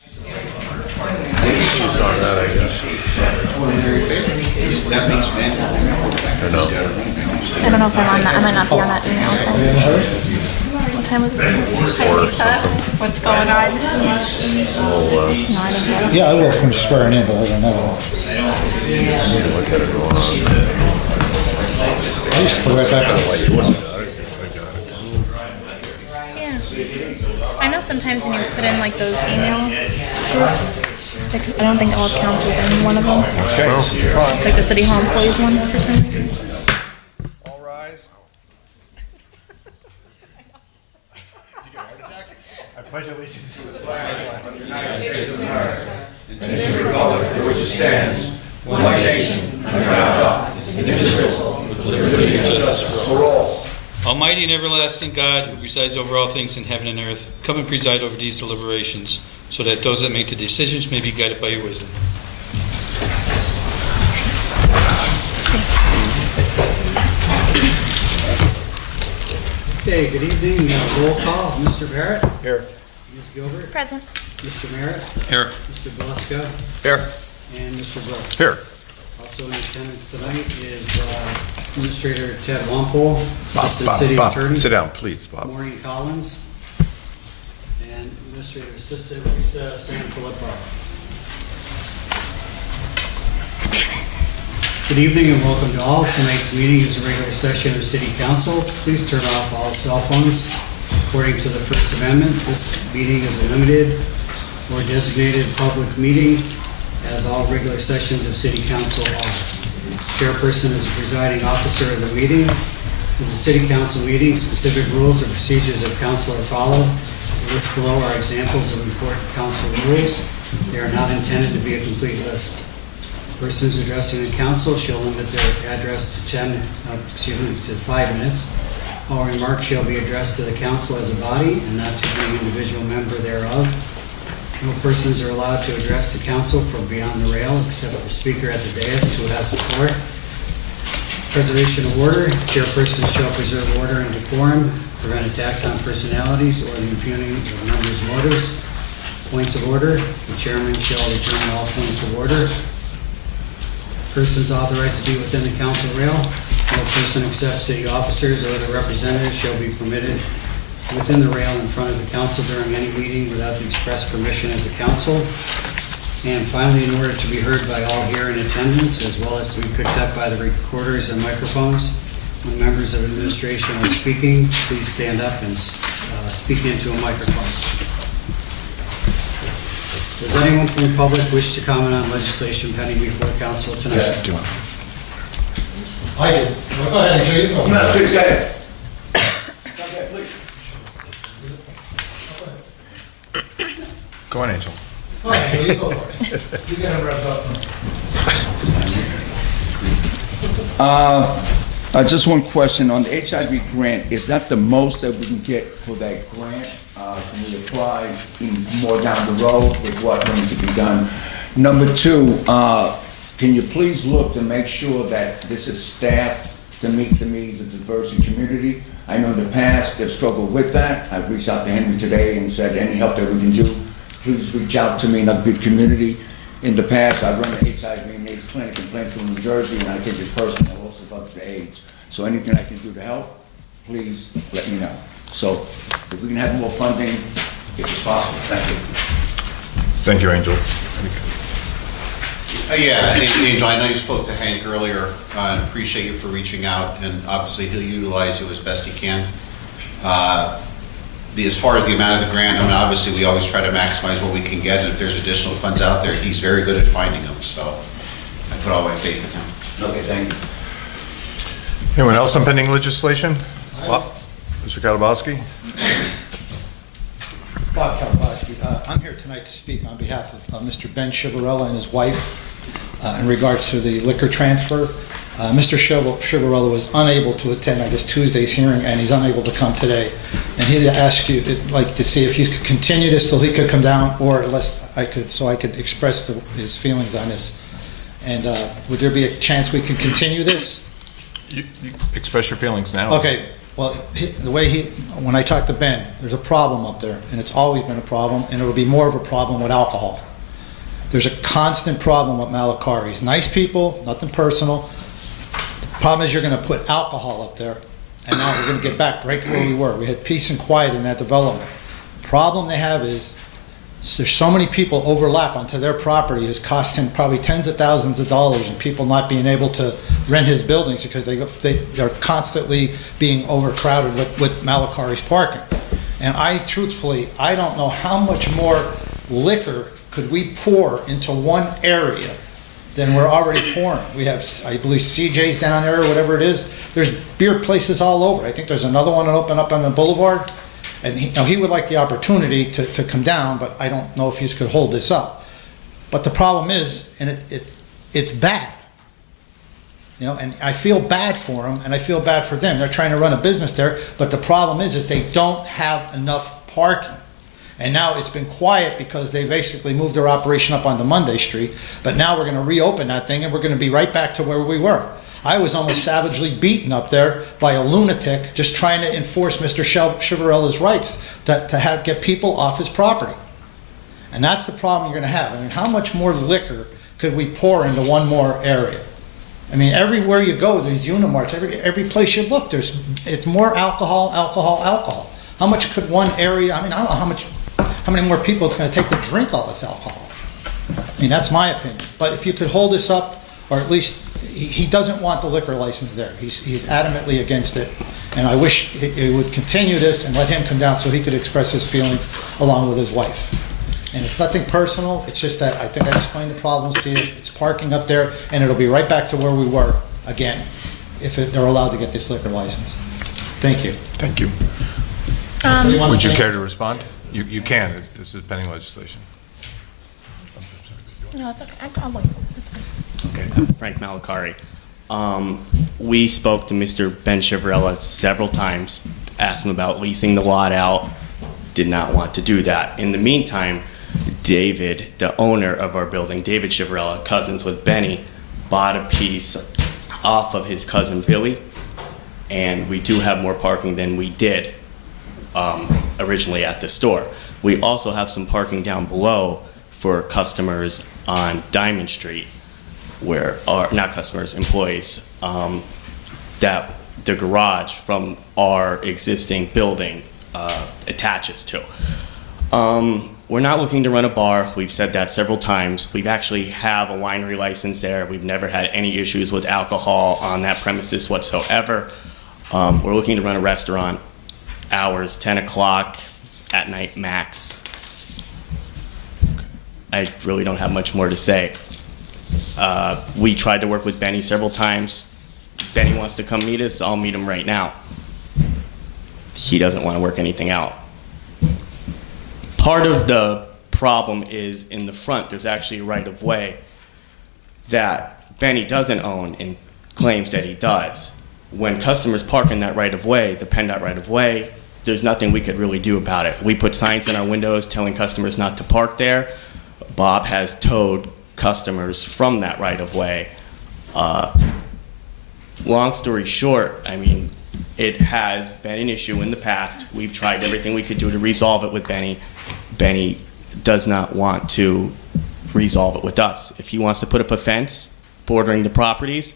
You saw that, I guess. That makes men. I know. I don't know if I'm on that. I might not be on that email. What time was it? Hi Lisa, what's going on? We'll, No, I didn't get it. Yeah, I will finish swearing in, but other than that, look at it going on. I used to go right back. Yeah. I know sometimes when you put in like those email groups, like, I don't think all accounts was in one of them. Like the city hall employees one for some reason. All rise. I pledge allegiance to the flag of the United States of America and to the republic for which it stands, one nation, under God, indivisible, with liberty and justice for all. Almighty and everlasting God, who presides over all things in heaven and earth, come and preside over these deliberations, so that those that make the decisions may be guided by your wisdom. Okay, good evening. Roll call. Mr. Barrett? Here. Ms. Gilbert? Present. Mr. Merritt? Here. Mr. Buska? Here. And Mr. Brooks? Here. Also in attendance tonight is Administrator Ted Wampole, Assistant City Attorney. Sit down, please, Bob. Maureen Collins. And Administrative Assistant Lisa Sanfilippo. Good evening and welcome to all. Tonight's meeting is a regular session of City Council. Please turn off all cell phones. According to the First Amendment, this meeting is a limited or designated public meeting, as all regular sessions of City Council are. Chairperson is the presiding officer of the meeting. As a City Council meeting, specific rules and procedures of council are followed. The list below are examples of important council rules. They are not intended to be a complete list. Persons addressing the council shall limit their address to 5 minutes. All remarks shall be addressed to the council as a body and not to any individual member thereof. No persons are allowed to address the council from beyond the rail except the speaker at the dais who has the floor. Preservation of order. Chairperson shall preserve order and decorum, prevent attacks on personalities or the impugning of members' motives. Points of order. The chairman shall determine all points of order. Persons authorized to be within the council rail. No person except city officers or their representatives shall be permitted within the rail in front of the council during any meeting without the express permission of the council. And finally, in order to be heard by all here in attendance, as well as to be picked up by the recorders and microphones, when members of administration are speaking, please stand up and speak into a microphone. Does anyone from the public wish to comment on legislation pending before council tonight? Yes, do you want? I did. Go ahead, Andrew. You go. No, please, go ahead. Go on, Angel. Go ahead, Andrew. You go first. You get him wrapped up. Just one question on the HIV grant. Is that the most that we can get for that grant? Can we apply more down the road with what needs to be done? Number two, can you please look to make sure that this is staffed to meet the needs of the diversity community? I know in the past they've struggled with that. I've reached out to Henry today and said any help that we can do, please reach out to me in the big community. In the past, I've run the HIV and AIDS clinic in Plainfield, New Jersey, and I take this personally also about the AIDS. So anything I can do to help, please let me know. So if we can have more funding, if it's possible. Thank you. Thank you, Angel. Yeah, Angel, I know you spoke to Hank earlier, and appreciate you for reaching out, and obviously he'll utilize you as best he can. As far as the amount of the grant, I mean, obviously we always try to maximize what we can get, and if there's additional funds out there, he's very good at finding them, so I put all my faith in him. Okay, thank you. Anyone else on pending legislation? Mr. Kalabowski? Bob Kalabowski. I'm here tonight to speak on behalf of Mr. Ben Chivarella and his wife in regards to the liquor transfer. Mr. Chivarella was unable to attend, I guess, Tuesday's hearing, and he's unable to come today. And he'd ask you, like, to see if you could continue this till he could come down, or unless I could, so I could express his feelings on this. And would there be a chance we could continue this? You express your feelings now. Okay. Well, when I talked to Ben, there's a problem up there, and it's always been a problem, and it'll be more of a problem with alcohol. There's a constant problem with Malakaris. Nice people, nothing personal. The problem is you're gonna put alcohol up there, and now we're gonna get back right to where we were. We had peace and quiet in that development. Problem they have is, there's so many people overlap onto their property, has cost him probably tens of thousands of dollars, and people not being able to rent his buildings because they're constantly being overcrowded with Malakari's parking. And truthfully, I don't know how much more liquor could we pour into one area than we're already pouring. We have, I believe, CJ's down there, or whatever it is. There's beer places all over. I think there's another one that opened up on the boulevard. And he would like the opportunity to come down, but I don't know if he could hold this up. But the problem is, and it's bad. And I feel bad for them, and I feel bad for them. They're trying to run a business there, but the problem is they don't have enough parking. And now it's been quiet because they basically moved their operation up onto Monday Street, but now we're gonna reopen that thing, and we're gonna be right back to where we were. I was almost savagely beaten up there by a lunatic just trying to enforce Mr. Chivarella's rights to get people off his property. And that's the problem you're gonna have. I mean, how much more liquor could we pour into one more area? I mean, everywhere you go, there's Unimarts, every place you look, it's more alcohol, alcohol, alcohol. How much could one area, I mean, I don't know how many more people it's gonna take to drink all this alcohol. I mean, that's my opinion. But if you could hold this up, or at least, he doesn't want the liquor license there. He's adamantly against it. And I wish he would continue this and let him come down so he could express his feelings along with his wife. And it's nothing personal, it's just that I think I explained the problems to you. It's parking up there, and it'll be right back to where we were again, if they're allowed to get this liquor license. Thank you. Thank you. Would you care to respond? You can. This is pending legislation. No, it's okay. I'll wait. It's fine. Okay, Frank Malakari. We spoke to Mr. Ben Chivarella several times, asked him about leasing the lot out, did not want to do that. In the meantime, David, the owner of our building, David Chivarella, cousins with Benny, bought a piece off of his cousin Billy, and we do have more parking than we did originally at the store. We also have some parking down below for customers on Diamond Street, where not customers, employees, that the garage from our existing building attaches to. We're not looking to run a bar. We've said that several times. We actually have a winery license there. We've never had any issues with alcohol on that premises whatsoever. We're looking to run a restaurant, hours 10 o'clock at night max. I really don't have much more to say. We tried to work with Benny several times. Benny wants to come meet us, I'll meet him right now. He doesn't want to work anything out. Part of the problem is in the front, there's actually a right-of-way that Benny doesn't own and claims that he does. When customers park in that right-of-way, the PennDOT right-of-way, there's nothing we could really do about it. We put signs in our windows telling customers not to park there. Bob has towed customers from that right-of-way. Long story short, I mean, it has been an issue in the past. We've tried everything we could do to resolve it with Benny. Benny does not want to resolve it with us. If he wants to put up a fence bordering the properties,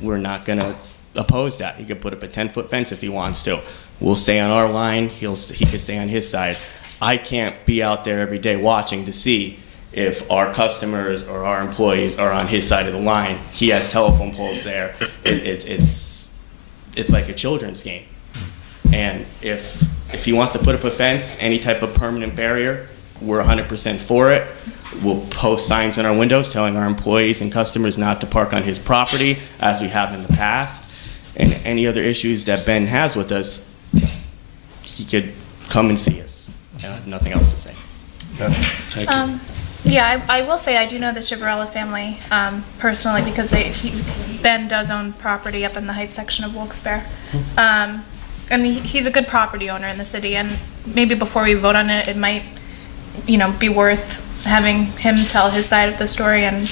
we're not going to oppose that. He could put up a 10-foot fence if he wants to. We'll stay on our line. He can stay on his side. I can't be out there every day watching to see if our customers or our employees are on his side of the line. He has telephone poles there. It's like a children's game. And if he wants to put up a fence, any type of permanent barrier, we're 100% for it. We'll post signs in our windows telling our employees and customers not to park on his property, as we have in the past. And any other issues that Ben has with us, he could come and see us. I have nothing else to say. Thank you. Yeah, I will say I do know the Chivarella family personally because Ben does own property up in the Heights section of Wilkes-Barre. And he's a good property owner in the city, and maybe before we vote on it, it might, be worth having him tell his side of the story and,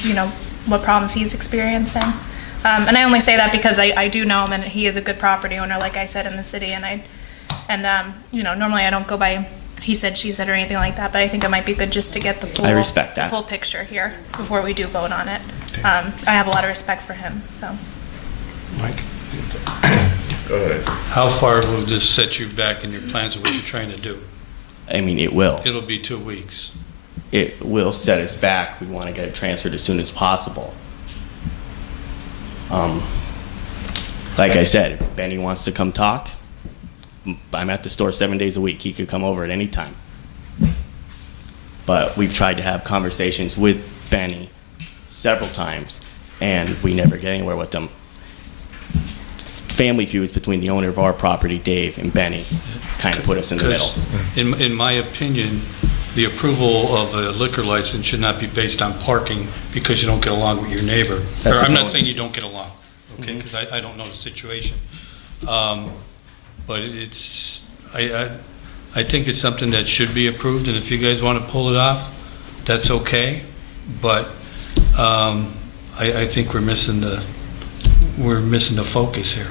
what problems he's experiencing. And I only say that because I do know him, and he is a good property owner, like I said, in the city, you know, normally I don't go by he said, she said, or anything like that, but I think it might be good just to get the full, I respect that. full picture here before we do vote on it. I have a lot of respect for him, so. Mike? Go ahead. How far will this set you back in your plans of what you're trying to do? I mean, it will. It'll be 2 weeks. It will set us back. We want to get it transferred as soon as possible. Like I said, if Benny wants to come talk, I'm at the store 7 days a week. He could come over at any time. But we've tried to have conversations with Benny several times, and we never get anywhere with them. Family feuds between the owner of our property, Dave, and Benny kind of put us in the middle. In my opinion, the approval of a liquor license should not be based on parking because you don't get along with your neighbor. Or, I'm not saying you don't get along, okay, because I don't know the situation. But it's, I think it's something that should be approved, and if you guys want to pull it off, that's okay. But I think we're missing the focus here.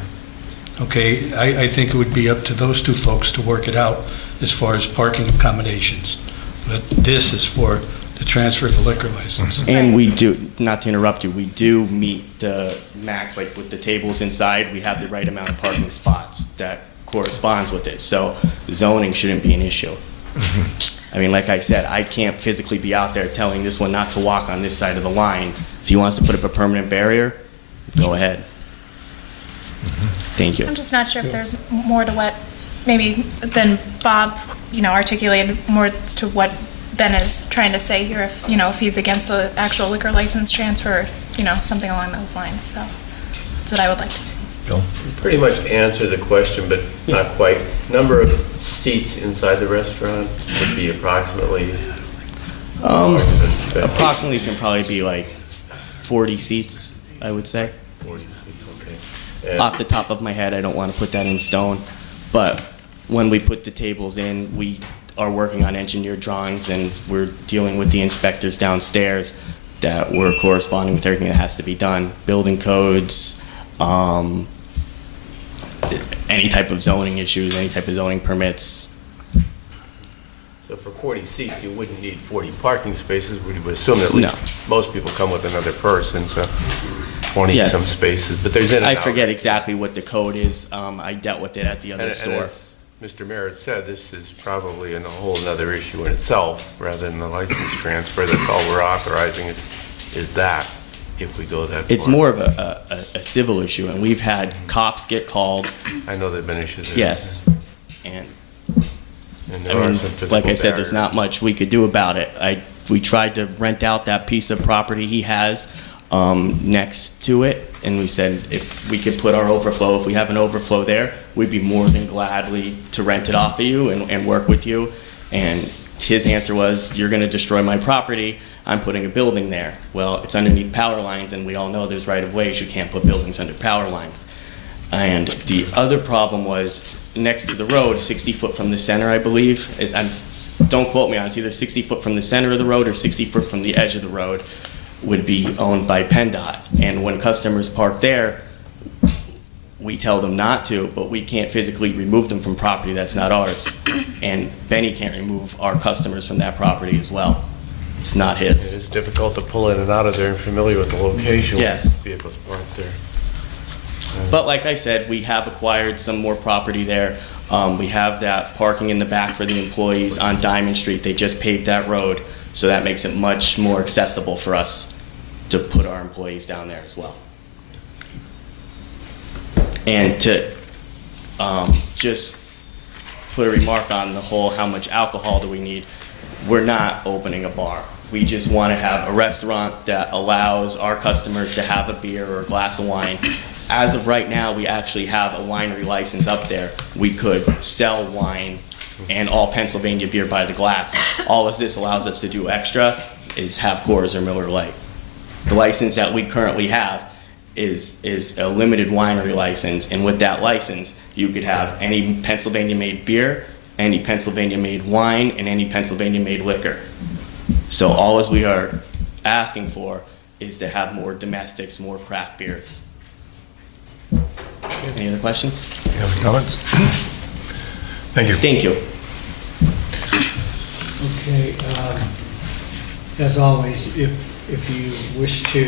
Okay, I think it would be up to those two folks to work it out as far as parking accommodations. But this is for the transfer of the liquor license. And we do, not to interrupt you, we do meet the max, like with the tables inside, we have the right amount of parking spots that corresponds with it. So zoning shouldn't be an issue. I mean, like I said, I can't physically be out there telling this one not to walk on this side of the line. If he wants to put up a permanent barrier, go ahead. Thank you. I'm just not sure if there's more to what, maybe than Bob, you know, articulated more to what Ben is trying to say here, if, you know, if he's against the actual liquor license transfer, you know, something along those lines, so that's what I would like to do. Bill? Pretty much answered the question, but not quite. Number of seats inside the restaurant would be approximately? Approximately can probably be like 40 seats, I would say. 40 seats, okay. And Off the top of my head, I don't want to put that in stone, but when we put the tables in, we are working on engineered drawings, and we're dealing with the inspectors downstairs that we're corresponding with everything that has to be done. Building codes, any type of zoning issues, any type of zoning permits. So for 40 seats, you wouldn't need 40 parking spaces. We would assume at least most people come with another person, so 20 Yes. some spaces. But there's in and I out. forget exactly what the code is. I dealt with it at the other And store. as Mr. Merritt said, this is probably a whole other issue in itself, rather than the license transfer. That's all we're authorizing is that, if we go that far. It's more of a civil issue, and we've had cops get called. I know there've been issues there. Yes, and And I there are mean, some physical like I said, there's not barriers. much we could do about it. We tried to rent out that piece of property he has next to it, and we said if we could put our overflow, if we have an overflow there, we'd be more than gladly to rent it off of you and work with you. And his answer was, you're going to destroy my property. I'm putting a building there. Well, it's underneath power lines, and we all know there's right-of-ways. You can't put buildings under power lines. And the other problem was next to the road, 60 foot from the center, I believe. Don't quote me on it. It's either 60 foot from the center of the road or 60 foot from the edge of the road would be owned by PennDOT. And when customers park there, we tell them not to, but we can't physically remove them from property that's not ours. And Benny can't remove our customers from that property as well. It's not his. It is difficult to pull in and out of there and familiar with the location. Yes. With vehicles parked there. But like I said, we have acquired some more property there. We have that parking in the back for the employees on Diamond Street. They just paved that road, so that makes it much more accessible for us to put our employees down there as well. And to just put a remark on the whole, how much alcohol do we need? We're not opening a bar. We just want to have a restaurant that allows our customers to have a beer or a glass of wine. As of right now, we actually have a winery license up there. We could sell wine and all Pennsylvania beer by the glass. All of this allows us to do extra is have Coors or Miller Lite. The license that we currently have is a limited winery license, and with that license, you could have any Pennsylvania-made beer, any Pennsylvania-made wine, and any Pennsylvania-made liquor. So all as we are asking for is to have more domestics, more craft beers. Any other questions? Any other comments? Thank you. Thank you. Okay, as always, if you wish to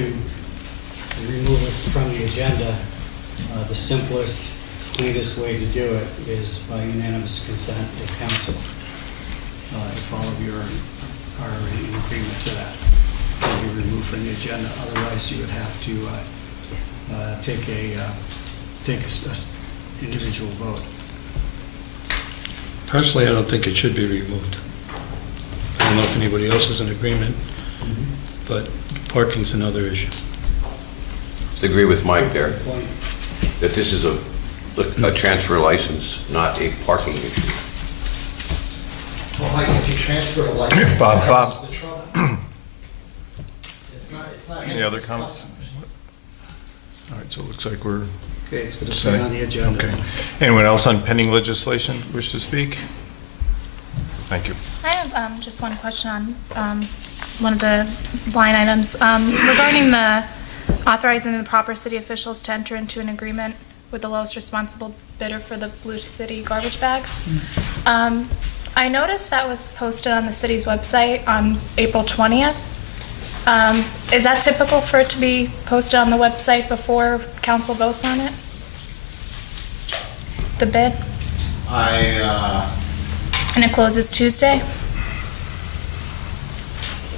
remove it from the agenda, the simplest, cleanest way to do it is by unanimous consent of council. If all of you are in agreement to that, it'll be removed from the agenda. Otherwise, you would have to take a individual vote. Personally, I don't think it should be removed. I don't know if anybody else is in agreement, but parking's another issue. I agree with Mike there, Good point. that this is a transfer license, not a parking issue. Well, Mike, if you transfer a license. Bob. The trouble. It's not. Any other comments? All right, so it looks like we're... Okay, it's going to stay on the agenda. Okay. Anyone else on pending legislation wish to speak? Thank you. I have just one question on one of the line items. Regarding the authorizing the proper city officials to enter into an agreement with the lowest responsible bidder for the Blue City garbage bags. I noticed that was posted on the city's website on April 20th. Is that typical for it to be posted on the website before council votes on it? The bid? And it closes Tuesday?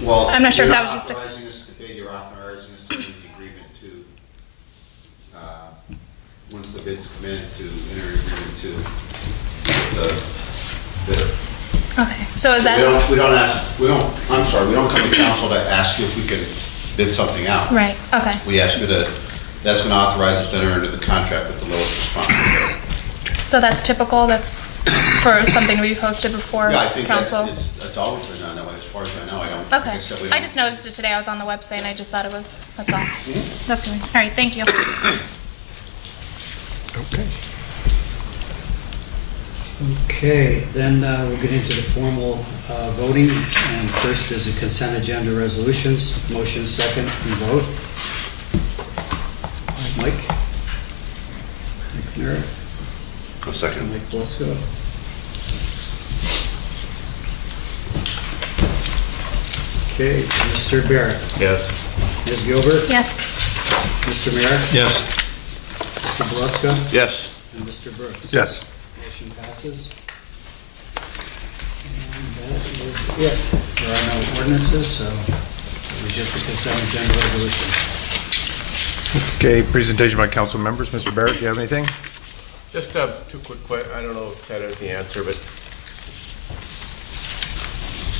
Well, I'm not sure if you're that was just a- authorizing us to bid, you're authorizing us to make the agreement to, once the bids come in, to enter an agreement to the bidder. Okay, so is So that? we don't come to council to ask you if we can bid something out. Right, okay. We ask you to, that's going to authorize us to enter into the contract with the lowest responsible bidder. So that's typical, that's for something to be posted before Yeah, I think council? that's always been done that way, as far as I know, I don't. like Okay, said, we I don't- just noticed it today, I was on the website and I just thought it was, that's all. Mm-hmm. That's all right, thank you. Okay. Okay, then we'll get into the formal voting, and first is the consent agenda resolutions. Motion second, and vote. Mike? Mike Merritt? A second. Mike Blisco? Okay, Mr. Barrett? Yes. Ms. Gilbert? Yes, Mr. Merritt? Yes. Mr. Blisco? Yes. And Mr. Brooks? Yes. Motion passes. And that is it. There are no ordinances, so it was just a consent agenda resolution. Okay, presentation by council members. Mr. Barrett, do you have anything? Just two quick I don't know if Ted has the answer, but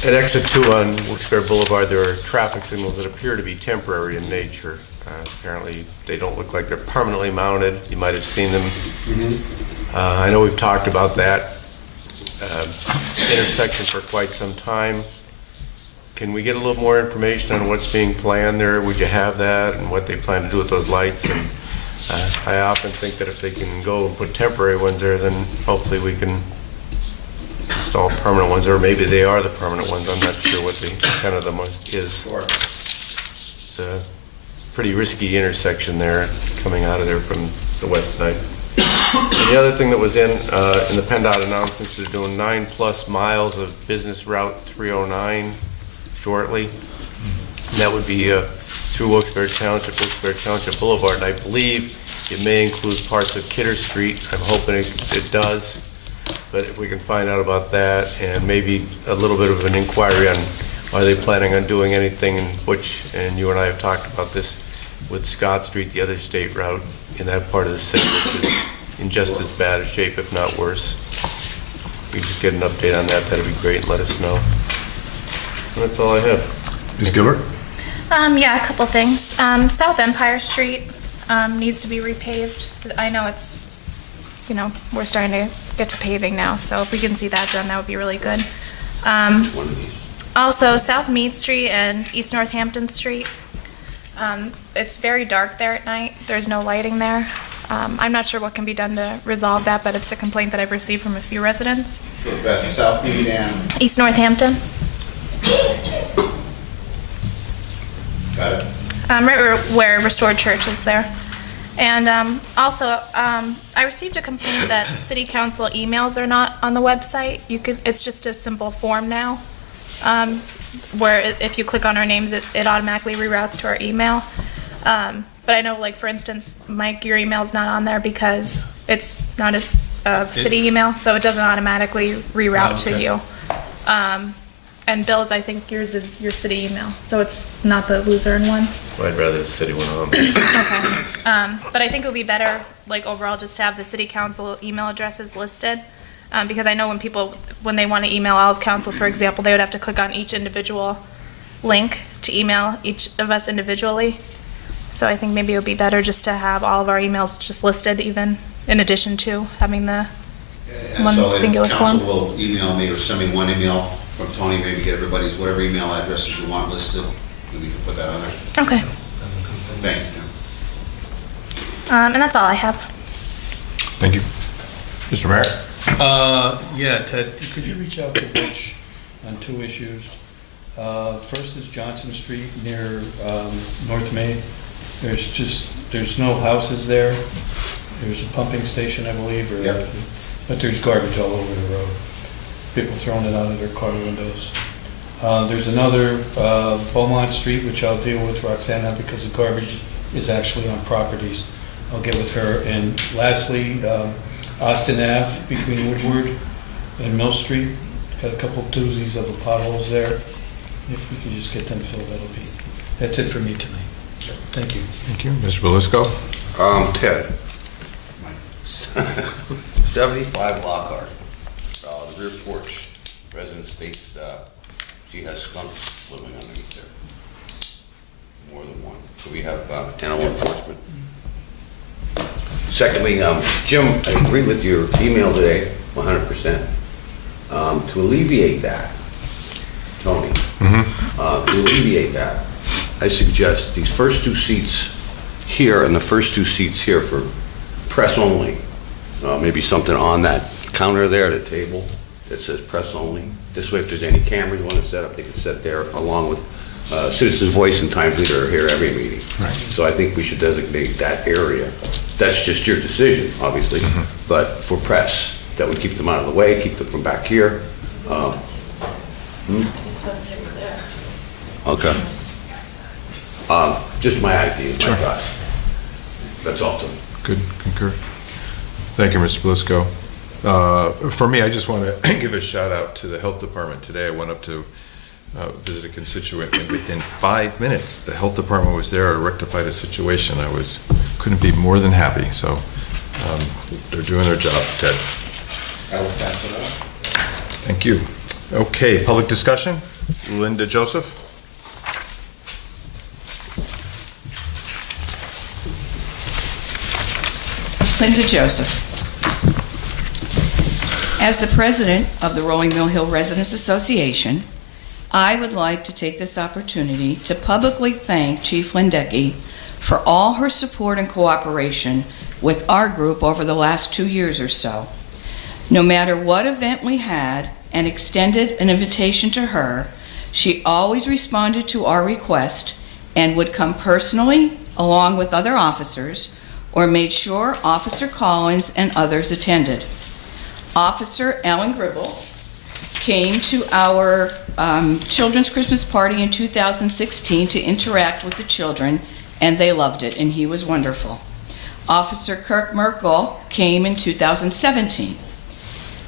at exit 2 on Wilkes-Barre Boulevard, there are traffic signals that appear to be temporary in nature. Apparently, they don't look like they're permanently mounted. You might have seen them. I know we've talked about that intersection for quite some time. Can we get a little more information on what's being planned there? Would you have that, and what they plan to do with those lights? And I often think that if they can go and put temporary ones there, then hopefully we can install permanent ones, or maybe they are the permanent ones. I'm not sure what the intent of them is. It's a pretty risky intersection there, coming out of there from the west side. And the other thing that was in the PennDOT announcements, they're doing 9+ miles of business route 309 shortly. And that would be through Wilkes-Barre Township Boulevard, and I believe it may include parts of Kidder Street. I'm hoping it does, but if we can find out about that, and maybe a little bit of an inquiry on, are they planning on doing anything, in Butch and you and I have talked about this, with Scott Street, the other state route in that part of the city, which is in just as bad a shape, if not worse. If we just get an update on that, that'd be great, and let us know. And that's all I have. Ms. Gilbert? yeah, a couple things. South Empire Street needs to be repaved. I know it's, we're starting to get to paving now, so if we can see that done, that would be really good. Also, South Mead Street and East Northampton Street, it's very dark there at night. There's no lighting there. I'm not sure what can be done to resolve that, but it's a complaint that I've received from a few residents. Beth, South Mead and, East Northampton, got it? right where Restored Church is there. And also, I received a complaint that city council emails are not on the website. It's just a simple form now, where if you click on our names, it automatically reroutes to our email. But I know, like, for instance, Mike, your email's not on there because it's not a city email, so it doesn't automatically reroute to you. And Bill's, I think yours is your city email, so it's not the Luzerne one. I'd rather the city one on. Okay. But I think it would be better, like, overall, just to have the city council email addresses listed. Because I know when they want to email all of council, for example, they would have to click on each individual link to email each of us individually. So I think maybe it would be better just to have all of our emails just listed, even in addition to having the one singular So if form. council will email me or send me one email from Tony, maybe get everybody's, whatever email addresses you want listed, and we can put that on there. Okay. Thank you. And that's all I have. Thank you. Mr. Merritt? Yeah, Ted, could you reach out to Rich on two issues? First is Johnson Street near North Main. There's no houses there. There's a pumping station, I believe, Yep. but there's garbage all over the road. People throwing it out of their car windows. There's another Beaumont Street, which I'll deal with Roxana because the garbage is actually on properties. I'll get with her. And lastly, Austin Ave between Woodward and Mill Street. Got a couple doozies of potholes there. If we can just get them filled, that's it for me tonight. Thank you. Thank you. Mr. Belisco? Ted. 75 Lockhart, the rear porch. Resident states she has skunks living underneath there. More than one. So we have animal enforcement. Secondly, Jim, I agree with your email today, 100%. To alleviate that, Tony, to alleviate that, I suggest these first two seats here and the first two seats here for press only. Maybe something on that counter there, the table, that says press only. This way, if there's any cameras you want to set up, they can set there along with Citizens Voice and Times Leader are here every meeting. Right. So I think we should designate that area. That's just your decision, obviously, but for press, that would keep them out of the way, keep them from back here. Okay. Just my idea, my thoughts. That's all, Tony. Good, concur. Thank you, Mr. Belisco. For me, I just want to give a shout out to the health department. Today I went up to visit a constituent, and within 5 minutes, the health department was there to rectify the situation. Couldn't be more than happy. So they're doing their job, Ted. I will pass it out. Thank you. Okay, public discussion. Linda Joseph. Linda Joseph. As the president of the Rolling Mill Hill Residents Association, I would like to take this opportunity to publicly thank Chief Lindecki for all her support and cooperation with our group over the last 2 years or so. No matter what event we had and extended an invitation to her, she always responded to our request and would come personally along with other officers or made sure Officer Collins and others attended. Officer Alan Gribble came to our children's Christmas party in 2016 to interact with the children, and they loved it, and he was wonderful. Officer Kirk Merkel came in 2017.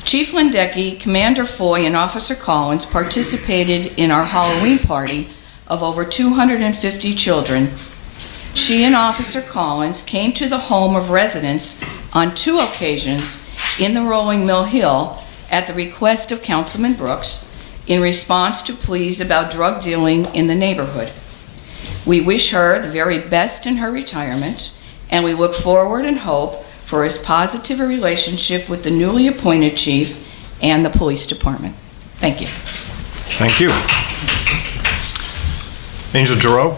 Chief Lindecki, Commander Foy, and Officer Collins participated in our Halloween party of over 250 children. She and Officer Collins came to the home of residents on 2 occasions in the Rolling Mill Hill at the request of Councilman Brooks in response to pleas about drug dealing in the neighborhood. We wish her the very best in her retirement, and we look forward and hope for as positive a relationship with the newly appointed chief and the police department. Thank you. Thank you. Angel Giroux.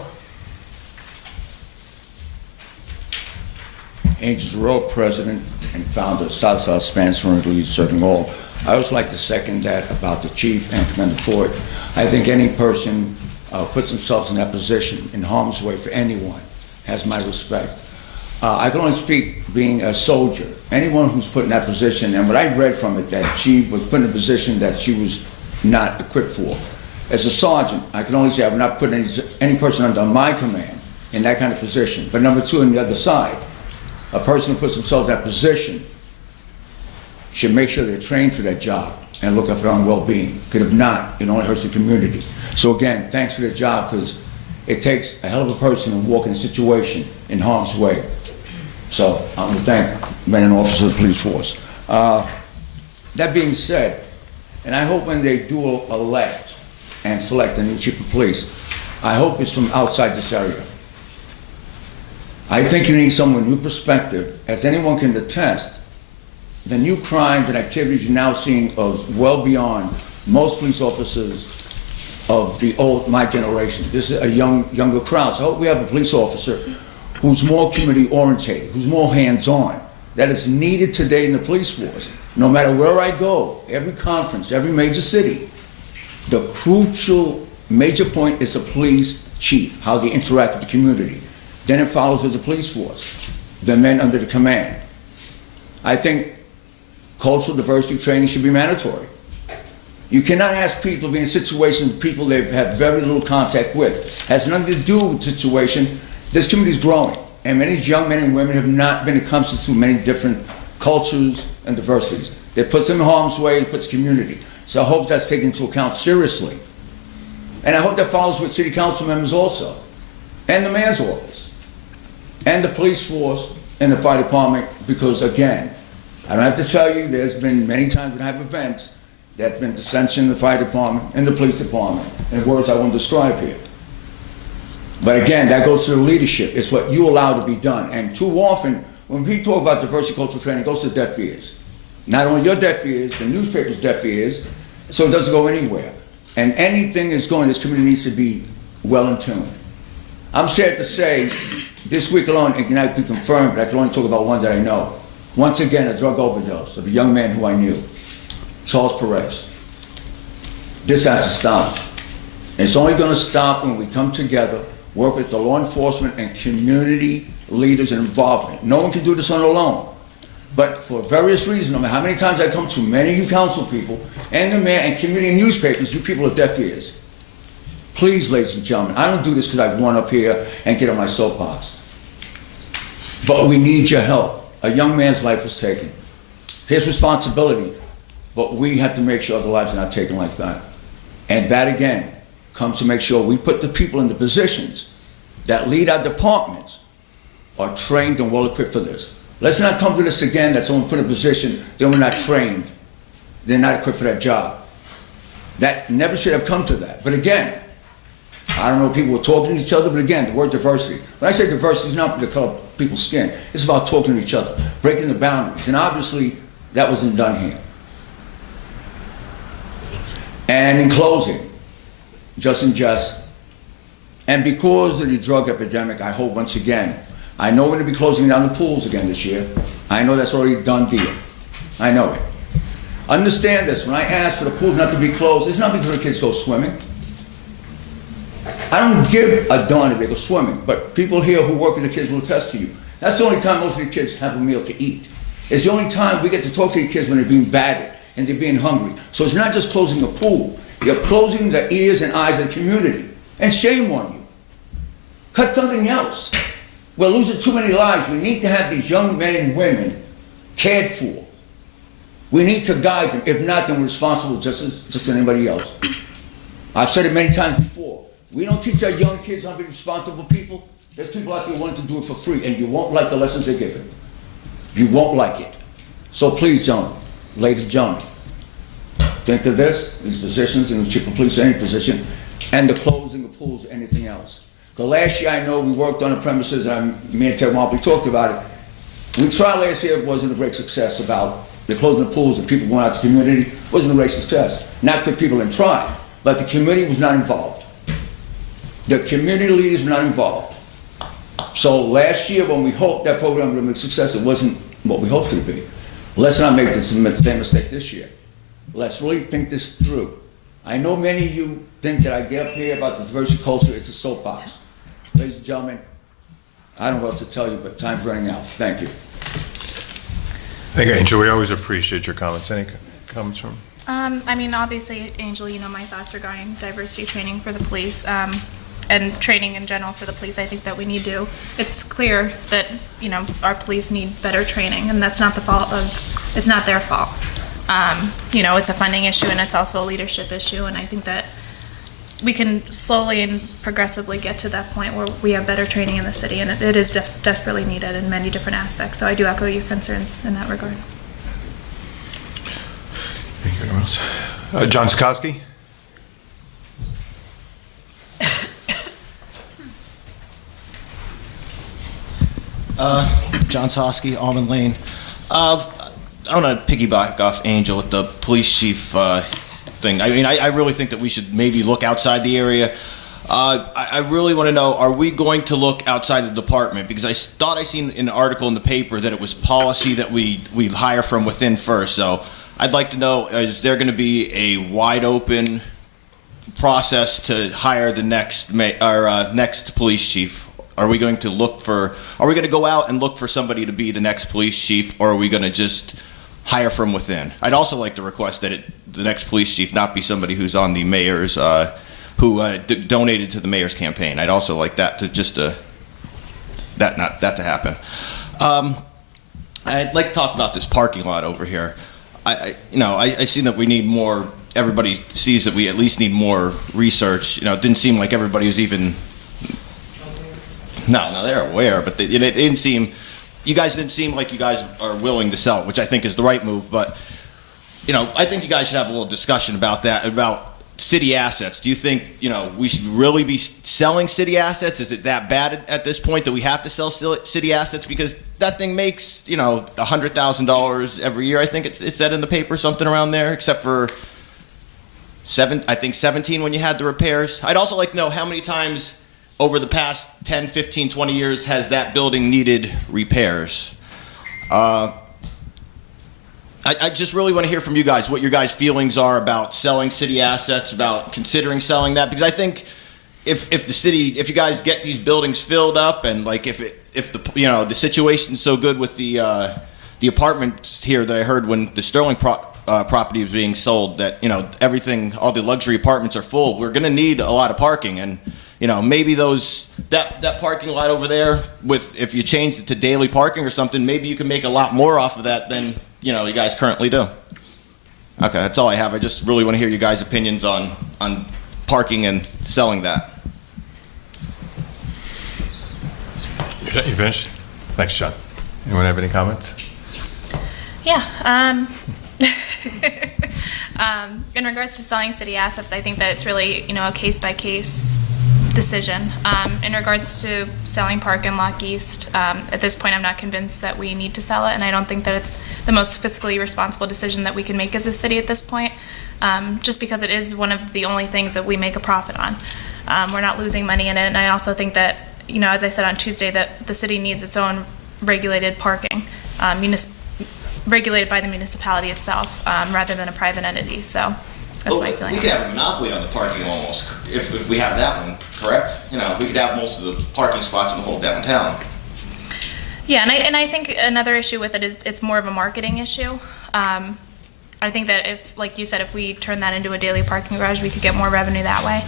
Angels Road president and founder of South Spanish League Serving All. I always like to second that about the chief and Commander Ford. I think any person puts themselves in that position in harm's way for anyone has my respect. I can only speak being a soldier. Anyone who's put in that position, and what I read from it, that she was put in a position that she was not equipped for. As a sergeant, I can only say I would not put any person under my command in that kind of position. But number two, on the other side, a person who puts themselves in that position should make sure they're trained for that job and look out for their own well-being. Because if not, it only hurts the community. So again, thanks for the job, because it takes a hell of a person to walk in a situation in harm's way. So I want to thank men and officers of the police force. That being said, and I hope when they do elect and select a new chief of police, I hope it's from outside this area. I think you need someone with new perspective. As anyone can attest, the new crimes and activities you're now seeing are well beyond most police officers of my generation. This is a younger crowd. So I hope we have a police officer who's more community oriented, who's more hands-on, that is needed today in the police force. No matter where I go, every conference, every major city, the crucial major point is the police chief, how they interact with the community. Then it follows with the police force, the men under the command. I think cultural diversity training should be mandatory. You cannot ask people to be in situations with people they've had very little contact with. It has nothing to do with the situation. This community is growing, and many young men and women have not been accustomed to many different cultures and diversities. It puts them in harm's way, it puts the community. So I hope that's taken into account seriously. And I hope that follows with city council members also, and the mayor's office, and the police force, and the fire department, because again, I don't have to tell you, there's been many times when I have events, there's been dissension in the fire department and the police department, in words I won't describe here. But again, that goes to the leadership. It's what you allow to be done. And too often, when we talk about diversity cultural training, it goes to deaf ears. Not only your deaf ears, the newspaper's deaf ears, so it doesn't go anywhere. And anything that's going, this community needs to be well in tune. I'm sad to say, this week alone, it cannot be confirmed, but I can only talk about one that I know. Once again, a drug overdose of a young man who I knew, Charles Perez. This has to stop. It's only going to stop when we come together, work with the law enforcement and community leaders and involvement. No one can do this on their own. But for various reasons, no matter how many times I come to many of you council people and the mayor and community and newspapers, you people are deaf ears. Please, ladies and gentlemen, I don't do this because I've won up here and get on my soapbox. But we need your help. A young man's life was taken. His responsibility, but we have to make sure other lives are not taken like that. And that again comes to make sure we put the people in the positions that lead our departments are trained and well equipped for this. Let's not come to this again that someone put in a position, then we're not trained, they're not equipped for that job. That never should have come to that. But again, I don't know if people were talking to each other, but again, the word diversity. When I say diversity, it's not the color of people's skin. It's about talking to each other, breaking the boundaries. And obviously, that wasn't done here. And in closing, just in jest, and because of the drug epidemic, I hope once again, I know we're going to be closing down the pools again this year. I know that's already a done deal. I know it. Understand this, when I ask for the pools not to be closed, it's not because the kids go swimming. I don't give a darn if they go swimming, but people here who work with the kids will attest to you. That's the only time most of the kids have a meal to eat. It's the only time we get to talk to the kids when they're being battered and they're being hungry. So it's not just closing a pool, you're closing the ears and eyes of the community. And shame on you. Cut something else. We're losing too many lives. We need to have these young men and women cared for. We need to guide them. If not, then we're responsible just as anybody else. I've said it many times before. We don't teach our young kids how to be responsible people. There's people out there wanting to do it for free, and you won't like the lessons they're given. You won't like it. So please, gentlemen, ladies and gentlemen, think of this, these positions, in the chief of police, any position, and the closing of pools, anything else. Because last year, I know we worked on the premises, and me and Ted Marpley talked about it. We tried last year, it wasn't a great success about the closing of pools and people going out to the community. It wasn't a great success. Not good people didn't try, but the community was not involved. The community leaders were not involved. So last year, when we hoped that program would be a success, it wasn't what we hoped it to be. Let's not make the same mistake this year. Let's really think this through. I know many of you think that I get up here about the diversity culture, it's a soapbox. Ladies and gentlemen, I don't know what to tell you, but time's running out. Thank you. Thank you, Angel. We always appreciate your comments. Any comments from? I mean, obviously, Angel, you know my thoughts regarding diversity training for the police, and training in general for the police. I think that we need to, it's clear that, you know, our police need better training, and that's not the fault of, it's not their fault. You know, it's a funding issue, and it's also a leadership issue, and I think that we can slowly and progressively get to that point where we have better training in the city, and it is desperately needed in many different aspects. So I do echo your concerns in that regard. Thank you. Anyone else? John Skoski? John Soski, Almond Lane. I want to piggyback off Angel with the police chief thing. I mean, I really think that we should maybe look outside the area. I really want to know, are we going to look outside the department? Because I thought I seen in an article in the paper that it was policy that we hire from within first. So I'd like to know, is there going to be a wide open process to hire the next next police chief? Are we going to go out and look for somebody to be the next police chief, or are we going to just hire from within? I'd also like to request that the next police chief not be somebody who's on the mayor's, who donated to the mayor's campaign. I'd also like that to that to happen. I'd like to talk about this parking lot over here. I see that we need more. Everybody sees that we at least need more research. You know, it didn't seem like everybody was even. No, they're aware, but it didn't seem. You guys didn't seem like you guys are willing to sell it, which I think is the right move. But I think you guys should have a little discussion about that, about city assets. Do you think we should really be selling city assets? Is it that bad at this point that we have to sell city assets? Because that thing makes $100,000 every year. I think it's said in the paper, something around there, except for 17 when you had the repairs. I'd also like to know how many times over the past 10, 15, 20 years has that building needed repairs. I just really want to hear from you guys what your guys' feelings are about selling city assets, about considering selling that, because I think if you guys get these buildings filled up, and like if the situation's so good with the apartments here that I heard when the Sterling property was being sold, that everything, all the luxury apartments are full, we're going to need a lot of parking. And maybe that parking lot over there, if you change it to daily parking or something, maybe you can make a lot more off of that than you guys currently do. Okay, that's all I have. I just really want to hear you guys' opinions on parking and selling that. You finished? Thanks, John. Anyone have any comments? Yeah. In regards to selling city assets, I think that it's really a case-by-case decision. In regards to selling Park and Lock East, at this point I'm not convinced that we need to sell it, and I don't think that it's the most fiscally responsible decision that we can make as a city at this point, just because it is one of the only things that we make a profit on. We're not losing money in it, and I also think that, as I said on Tuesday, that the city needs its own regulated parking, regulated by the municipality itself, rather than a private entity. So that's my feeling. We could have a monopoly on the parking almost, if we have that one, correct? We could have most of the parking spots in the whole downtown. Yeah, and I think another issue with it is it's more of a marketing issue. I think that if, like you said, if we turn that into a daily parking garage, we could get more revenue that way.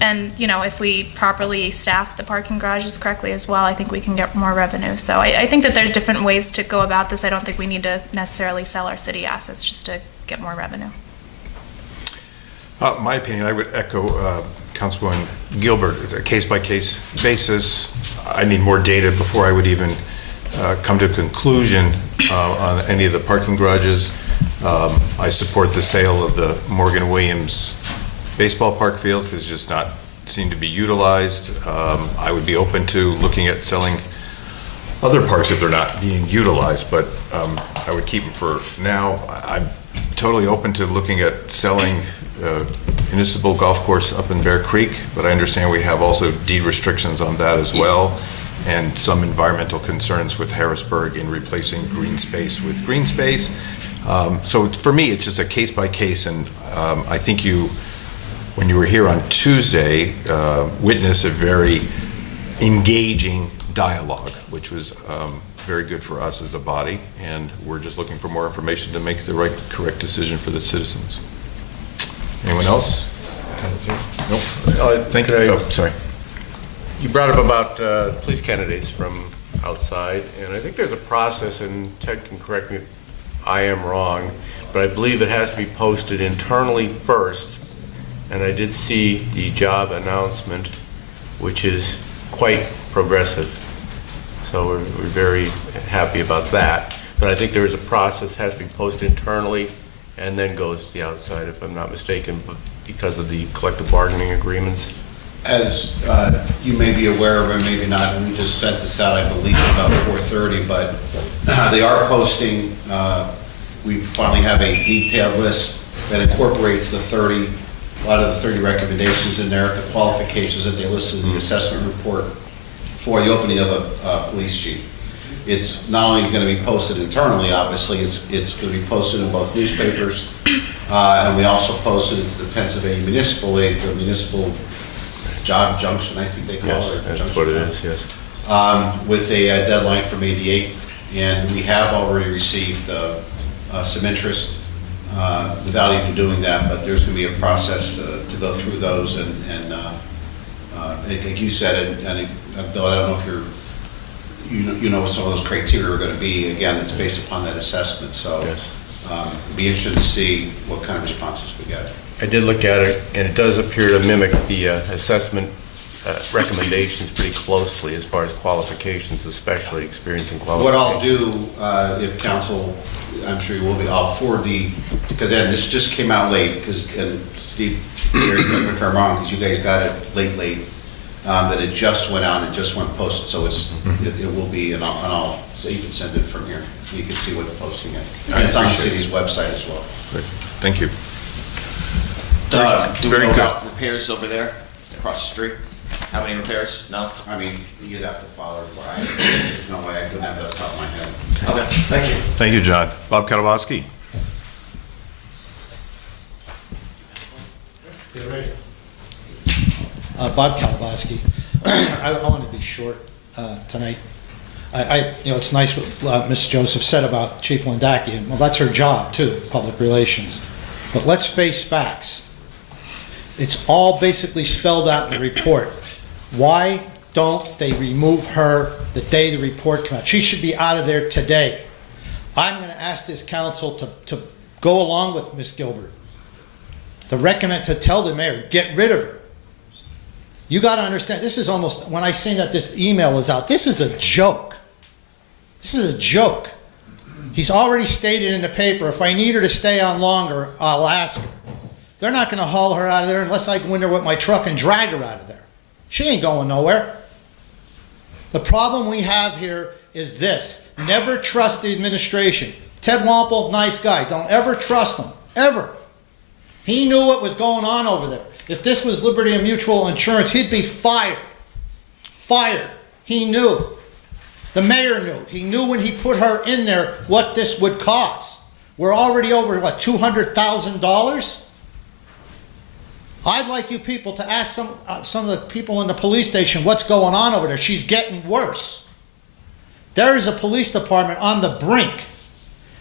And if we properly staff the parking garages correctly as well, I think we can get more revenue. So I think that there's different ways to go about this. I don't think we need to necessarily sell our city assets just to get more revenue. My opinion, I would echo Councilwoman Gilbert. A case-by-case basis, I need more data before I would even come to a conclusion on any of the parking garages. I support the sale of the Morgan Williams baseball park field because it's just not seem to be utilized. I would be open to looking at selling other parks if they're not being utilized, but I would keep them for now. I'm totally open to looking at selling municipal golf course up in Bear Creek, but I understand we have also deed restrictions on that as well, and some environmental concerns with Harrisburg in replacing green space with green space. So for me, it's just a case by case, and I think when you were here on Tuesday, witnessed a very engaging dialogue, which was very good for us as a body, and we're just looking for more information to make the correct decision for the citizens. Anyone else? Nope. Thank you. Oh, sorry. You brought up about police candidates from outside, and I think there's a process, and Ted can correct me if I am wrong, but I believe it has to be posted internally first, and I did see the job announcement, which is quite progressive. So we're very happy about that. But I think there is a process, has to be posted internally, and then goes to the outside, if I'm not mistaken, but because of the collective bargaining agreements. As you may be aware of, or maybe not, and we just sent this out, I believe, about 4:30, but they are posting, we finally have a detailed list that incorporates a lot of the 30 recommendations in there, the qualifications that they listed in the assessment report for the opening of a police chief. It's not only going to be posted internally, obviously, it's going to be posted in both newspapers, and we also posted it to the Pennsylvania Municipal League, the Municipal Job Junction, I think they call it. Yes, that's what it is, yes. With a deadline for May the 8th, and we have already received some interest without even doing that, but there's going to be a process to go through those, and like you said, and Bill, I don't know if you know what some of those criteria are going to be. Again, it's based upon that assessment, so yes. It'd be interesting to see what kind of responses we get. I did look at it, and it does appear to mimic the assessment recommendations pretty closely as far as qualifications, especially experience and What I'll qualifications. do, if council, I'm sure you will be, I'll forward because then this just came out late, and Steve, if I'm wrong, because you guys got it late, that it just went out and just went posted, so it will be, and I'll, so you can send it from here, so you can see what the posting is. And it's on the city's website as well. Great. Thank you. Do we Very know good. about repairs over there, across the street? How many repairs? No? I mean, you'd have to follow it, there's no way I couldn't have that off the top of my head. Okay, thank you. Thank you, John. Bob Kalabowski. Bob Kalabowski. I want to be short tonight. It's nice what Ms. Joseph said about Chief Lindaki. Well, that's her job too, public relations. But let's face facts. It's all basically spelled out in the report. Why don't they remove her the day the report comes out? She should be out of there today. I'm going to ask this council to go along with Ms. Gilbert, to recommend, to tell the mayor, get rid of her. You got to understand, this is almost, when I say that this email is out, this is a joke. This is a joke. He's already stated in the paper, if I need her to stay on longer, I'll ask her. They're not going to haul her out of there unless I go in there with my truck and drag her out of there. She ain't going nowhere. The problem we have here is this. Never trust the administration. Ted Wampel, nice guy. Don't ever trust him. Ever. He knew what was going on over there. If this was Liberty and Mutual Insurance, he'd be fired. Fired. He knew. The mayor knew. He knew when he put her in there what this would cost. We're already over, what, $200,000? I'd like you people to ask some of the people in the police station what's going on over there. She's getting worse. There is a police department on the brink.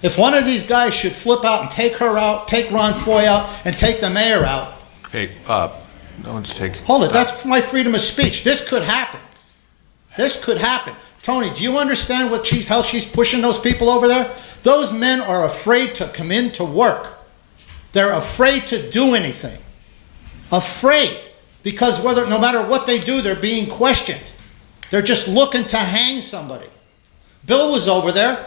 If one of these guys should flip out and take her out, take Ron Foy out, and take the mayor out. Hey, no one's taking. Hold it, that's my freedom of speech. This could happen. This could happen. Tony, do you understand how she's pushing those people over there? Those men are afraid to come in to work. They're afraid to do anything. Afraid. Because no matter what they do, they're being questioned. They're just looking to hang somebody. Bill was over there.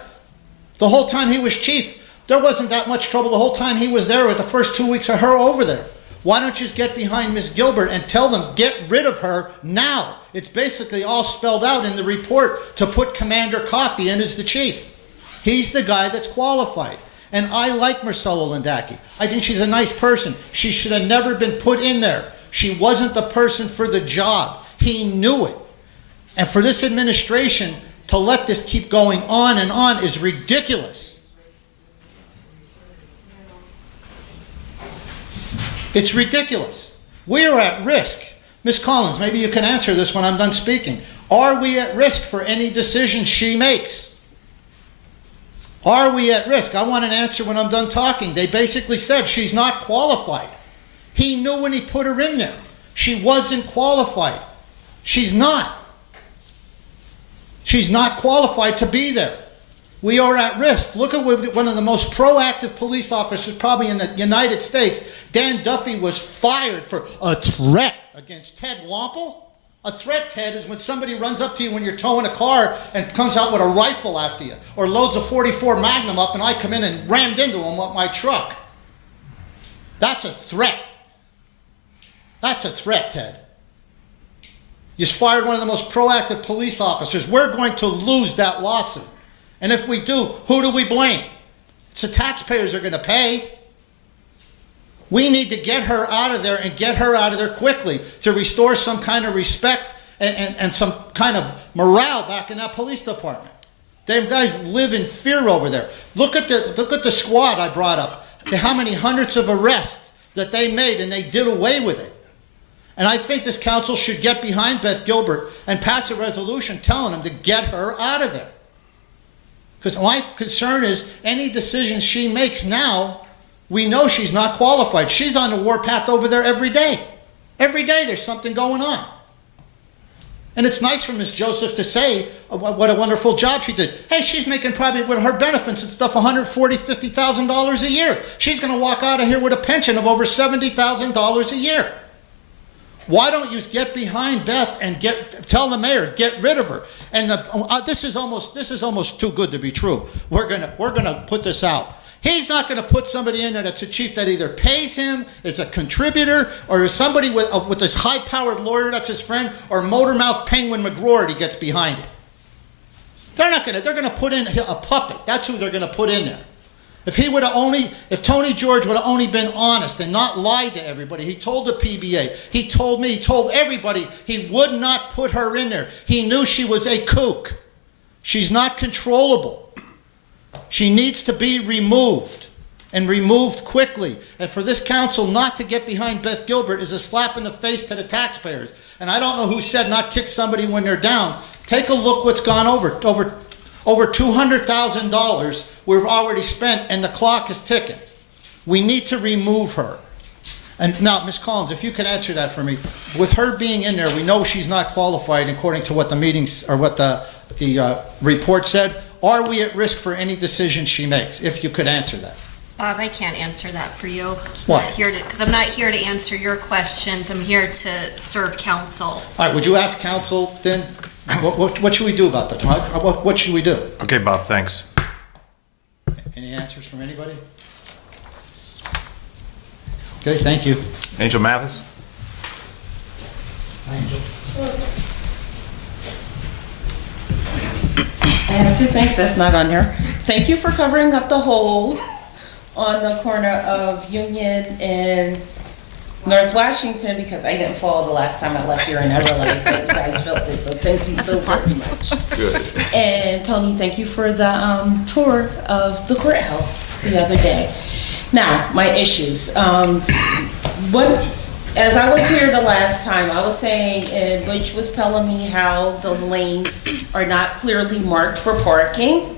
The whole time he was chief, there wasn't that much trouble the whole time he was there with the first 2 weeks of her over there. Why don't you just get behind Miss Gilbert and tell them, get rid of her now? It's basically all spelled out in the report to put Commander Coffey in as the chief. He's the guy that's qualified. And I like Marcella Lindaki. I think she's a nice person. She should have never been put in there. She wasn't the person for the job. He knew it. And for this administration to let this keep going on and on is ridiculous. It's ridiculous. We are at risk. Ms. Collins, maybe you can answer this when I'm done speaking. Are we at risk for any decision she makes? Are we at risk? I want an answer when I'm done talking. They basically said she's not qualified. He knew when he put her in there. She wasn't qualified. She's not. She's not qualified to be there. We are at risk. Look at one of the most proactive police officers probably in the United States. Dan Duffy was fired for a threat against Ted Wampel. A threat, Ted, is when somebody runs up to you when you're towing a car and comes out with a rifle after you, or loads a .44 Magnum up and I come in and rammed into him with my truck. That's a threat. That's a threat, Ted. You fired one of the most proactive police officers. We're going to lose that lawsuit. And if we do, who do we blame? It's the taxpayers are going to pay. We need to get her out of there and get her out of there quickly to restore some kind of respect and some kind of morale back in that police department. Them guys live in fear over there. Look at the squad I brought up. How many hundreds of arrests that they made, and they did away with it. And I think this council should get behind Beth Gilbert and pass a resolution telling them to get her out of there. Because my concern is any decision she makes now, we know she's not qualified. She's on the warpath over there every day. Every day there's something going on. And it's nice for Ms. Joseph to say what a wonderful job she did. Hey, she's making probably with her benefits and stuff $140,000, $50,000 a year. She's going to walk out of here with a pension of over $70,000 a year. Why don't you get behind Beth and tell the mayor, get rid of her? And this is almost too good to be true. We're gonna put this out. He's not going to put somebody in there that's a chief that either pays him, is a contributor, or is somebody with this high-powered lawyer that's his friend, or motor-mouth Penguin McGroarty gets behind it. They're going to put in a puppet. That's who they're going to put in there. If Tony George would have only been honest and not lied to everybody, he told the PBA, he told me, he told everybody, he would not put her in there. He knew she was a kook. She's not controllable. She needs to be removed, and removed quickly. And for this council not to get behind Beth Gilbert is a slap in the face to the taxpayers. And I don't know who said not kick somebody when they're down. Take a look what's gone over $200,000 we've already spent, and the clock is ticking. We need to remove her. And now, Ms. Collins, if you could answer that for me. With her being in there, we know she's not qualified according to what the meetings or what the report said. Are we at risk for any decision she makes? If you could answer that. Bob, I can't answer that for you. Why? Because I'm not here to answer your questions. I'm here to serve council. All right, would you ask council then? What should we do about that? What should we do? Okay, Bob, thanks. Any answers from anybody? Okay, thank you. Angel Mathis? I have two things that's not on here. Thank you for covering up the hole on the corner of Union and North Washington, because I didn't fall the last time I left here and I realized that you guys felt this, so thank you so very much. Good. And Tony, thank you for the tour of the courthouse the other day. Now, my issues. As I was here the last time, I was saying, and Butch was telling me how the lanes are not clearly marked for parking.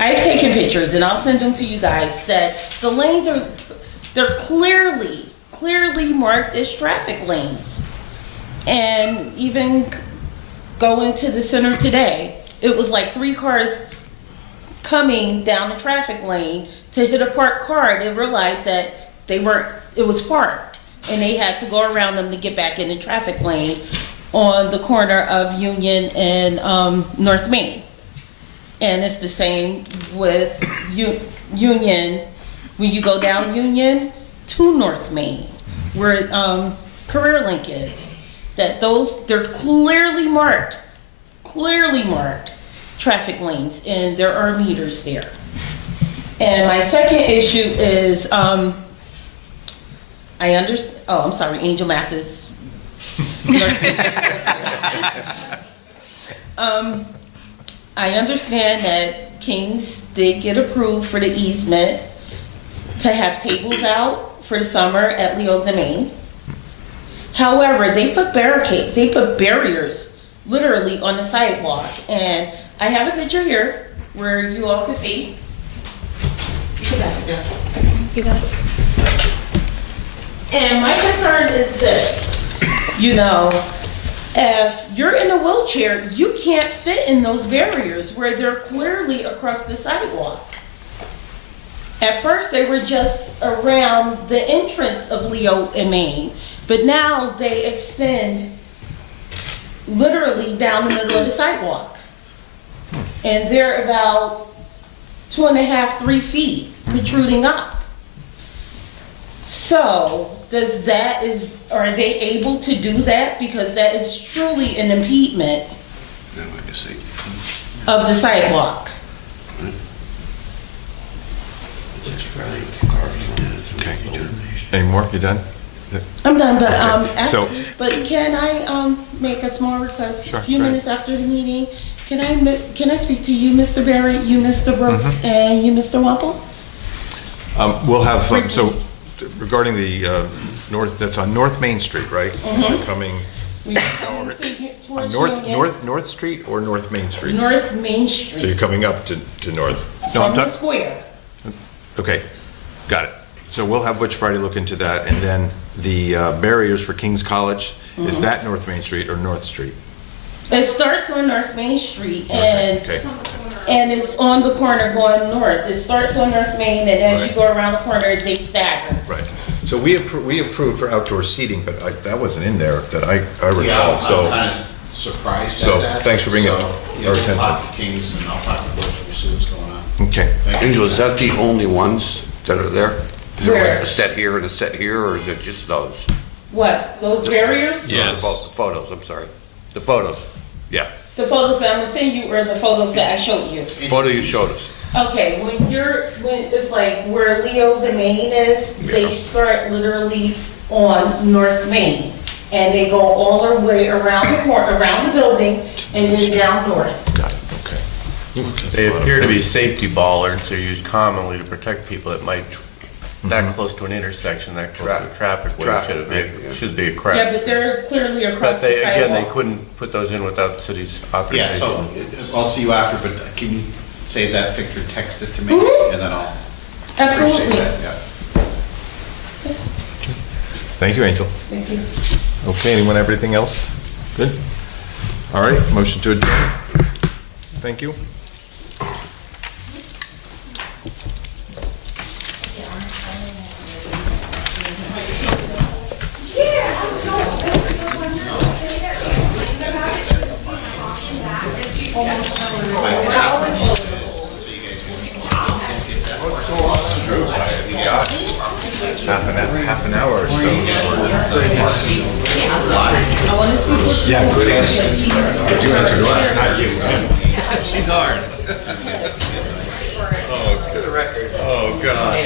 I've taken pictures, and I'll send them to you guys, that the lanes they're clearly marked as traffic lanes. And even going to the center today, it was like 3 cars coming down the traffic lane to hit a parked car. They realized that it was parked, and they had to go around them to get back in the traffic lane on the corner of Union and North Main. And it's the same with Union, when you go down Union to North Main, where Career Link is. They're clearly marked traffic lanes, and there are meters there. And my second issue is, I'm sorry, Angel Mathis. I understand that Kings did get approved for the easement to have tables out for the summer at Leo's and Main. However, they put barriers literally on the sidewalk. And I have a picture here where you all can see. You can pass it down. You got it. And my concern is this, you know, if you're in a wheelchair, you can't fit in those barriers where they're clearly across the sidewalk. At first, they were just around the entrance of Leo and Main, but now they extend literally down the middle of the sidewalk. And they're about 2.5, 3 feet protruding up. So, are they able to do that? Because that is truly an impediment of the sidewalk. Okay. Any more? You done? I'm done, but, Okay. So- but can I, make a small request? Sure, A few go ahead. minutes after the meeting, can I speak to you, Mr. Barrett, you, Mr. Brooks, Mm-hmm. and you, Mr. Wample? We'll have, so regarding the north, that's on North Main Street, right? As you're coming on North Street or North Main Street? North Main So you're Street, coming up to North? No, from I'm the talking. square. Okay, got it. So we'll have Butch Friday look into that, and then the barriers for King's College, is that North Main Street or North Street? It starts on North Main Street, and Okay, it's on the corner going north. It starts on North Main, and as you Right. go around the corner, they stagger. right. So we approved for outdoor seating, but that wasn't in there that I Yeah, recall, I'm so. kind of surprised So, at that. thanks for bringing it So, to yeah, our we'll attention. talk to Kings and I'll talk to Butch, we'll see what's going on. Okay. Thank you. Angel, is that the only ones that are there? Is there Where? like a set here and a set here, or is it just those? What, those barriers? No, the photos, I'm sorry. The photos, yeah. The photos that I'm gonna send you or the photos that I showed you? Photo you showed us. Okay, when it's like where Leo's and Main is, they Yeah. start literally on North Main. And they go all the way around around the building and then down north. Got it, okay. They appear to be safety bollards. They're used commonly to protect people that might, that close to an intersection, that close to a traffic where it should be a Yeah, crash. but they're clearly across But the they, again, they sidewalk. couldn't put those in without the city's Yeah, so authorization. I'll see you after, but can you save that picture, text it to me, Mhm. and then I'll Absolutely. appreciate that, yeah. Yes, Thank you, Angel. thank you. Okay, anyone have anything else? Good? All right, motion to adjourn. Thank you. Half an hour or so. Yeah, good answer. You answered us, not you. She's ours. Oh, it's for the record. Oh, God.